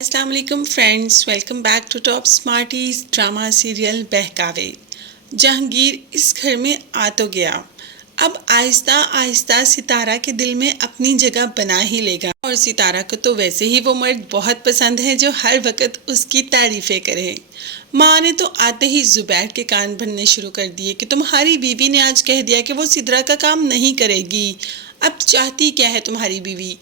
السلام علیکم friends, welcome back to top smarties drama serial Behkaave. Jahangir اس گھر میں آ تو گیا، اب آہستہ آہستہ ستارہ کے دل میں اپنی جگہ بنا ہی لے گا، اور ستارہ کو تو ویسے ہی وہ مرد بہت پسند ہے جو ہر وقت اس کی تعریفیں کرے۔ ماں نے تو آتے ہی زبیر کے کان بھرنے شروع کر دیے کہ تمہاری بیوی نے آج کہہ دیا کہ وہ سدرا کا کام نہیں کرے گی۔ اب چاہتی کیا ہے تمہاری بیوی؟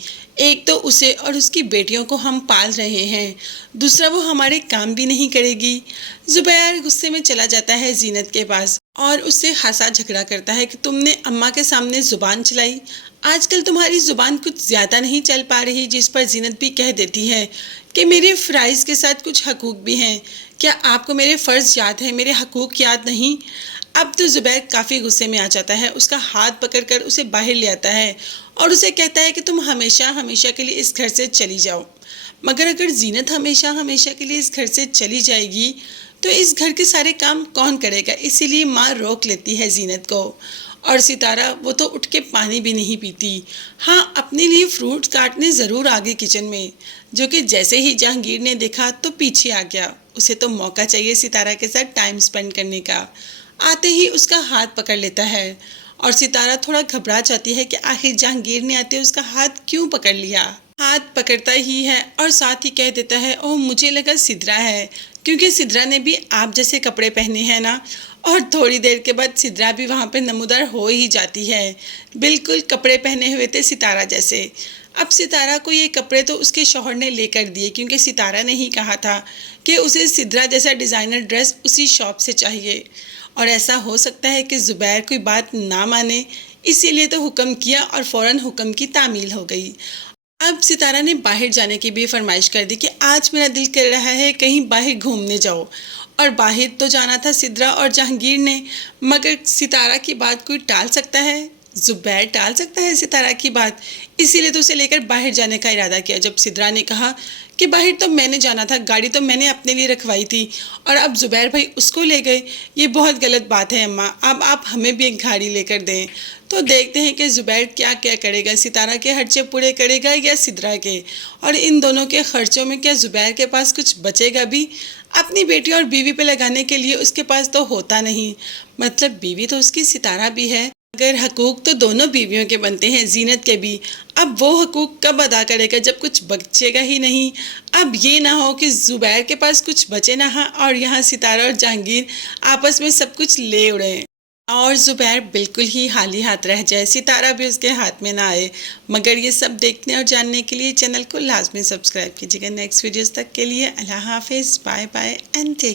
ایک تو اسے اور اس کی بیٹیوں کو ہم پال رہے ہیں، دوسرا وہ ہمارے کام بھی نہیں کرے گی۔ زبیر غصے میں چلا جاتا ہے زینت کے پاس اور اس سے خاصا جھگڑا کرتا ہے کہ تم نے اماں کے سامنے زبان چلائی، آج کل تمہاری زبان کچھ زیادہ نہیں چل پا رہی، جس پر زینت بھی کہہ دیتی ہے کہ میرے فرائض کے ساتھ کچھ حقوق بھی ہیں، کیا آپ کو میرے فرض یاد ہیں، میرے حقوق یاد نہیں؟ اب تو زبیر کافی غصے میں آ جاتا ہے، اس کا ہاتھ پکڑ کر اسے باہر لے آتا ہے اور اسے کہتا ہے کہ تم ہمیشہ ہمیشہ کے لیے اس گھر سے چلی جاؤ۔ مگر اگر زینت ہمیشہ ہمیشہ کے لیے اس گھر سے چلی جائے گی تو اس گھر کے سارے کام کون کرے گا؟ اسی لیے ماں روک لیتی ہے زینت کو، اور ستارہ وہ تو اٹھ کے پانی بھی نہیں پیتی، ہاں اپنے لیے فروٹ کاٹنے ضرور آ گئی کچن میں، جو کہ جیسے ہی جہانگیر نے دیکھا تو پیچھے آ گیا، اسے تو موقع چاہیے ستارہ کے ساتھ ٹائم سپینڈ کرنے کا۔ آتے ہی اس کا ہاتھ پکڑ لیتا ہے اور ستارہ تھوڑا گھبرا جاتی ہے کہ آخر جہانگیر نے آتے اس کا ہاتھ کیوں پکڑ لیا۔ ہاتھ پکڑتا ہی ہے اور ساتھ ہی کہہ دیتا ہے اوہ مجھے لگا سدرا ہے، کیونکہ سدرا نے بھی آپ جیسے کپڑے پہنے ہیں نا، اور تھوڑی دیر کے بعد سدرا بھی وہاں پہ نمودار ہو ہی جاتی ہے، بالکل کپڑے پہنے ہوئے تھے ستارہ جیسے۔ اب ستارہ کو یہ کپڑے تو اس کے شوہر نے لے کر دیے، کیونکہ ستارہ نے ہی کہا تھا کہ اسے سدرا جیسا ڈیزائنر ڈریس اسی شاپ سے چاہیے، اور ایسا ہو سکتا ہے کہ زبیر کوئی بات نہ مانے، اسی لیے تو حکم کیا اور فوراً حکم کی تعمیل ہو گئی۔ اب ستارہ نے باہر جانے کی بھی فرمائش کر دی کہ آج میرا دل کر رہا ہے کہیں باہر گھومنے جاؤ، اور باہر تو جانا تھا سدرا اور جہانگیر نے، مگر ستارہ کی بات کوئی ٹال سکتا ہے؟ زبیر ٹال سکتا ہے ستارہ کی بات؟ اسی لیے تو اسے لے کر باہر جانے کا ارادہ کیا۔ جب سدرا نے کہا کہ باہر تو میں نے جانا تھا، گاڑی تو میں نے اپنے لیے رکھوائی تھی، اور اب زبیر بھائی اس کو لے گئے، یہ بہت غلط بات ہے اماں، اب آپ ہمیں بھی ایک گاڑی لے کر دیں۔ تو دیکھتے ہیں کہ زبیر کیا کیا کرے گا، ستارہ کے خرچے پورے کرے گا یا سدرا کے، اور ان دونوں کے خرچوں میں کیا زبیر کے پاس کچھ بچے گا بھی؟ اپنی بیٹی اور بیوی پہ لگانے کے لیے اس کے پاس تو ہوتا نہیں، مطلب بیوی تو اس کی ستارہ بھی ہے، اگر حقوق تو دونوں بیویوں کے بنتے ہیں، زینت کے بھی۔ اب وہ حقوق کب ادا کرے گا جب کچھ بچے گا ہی نہیں؟ اب یہ نہ ہو کہ زبیر کے پاس کچھ بچے نہ ہاں اور یہاں ستارہ اور جہانگیر آپس میں سب کچھ لے اڑیں، اور زبیر بالکل ہی خالی ہاتھ رہ جائے، ستارہ بھی اس کے ہاتھ میں نہ آئے۔ مگر یہ سب دیکھنے اور جاننے کے لیے چینل کو لازمی سبسکرائب کیجیے گا۔ نیکسٹ ویڈیوز تک کے لیے اللہ حافظ، بائے بائے اینڈ ٹیک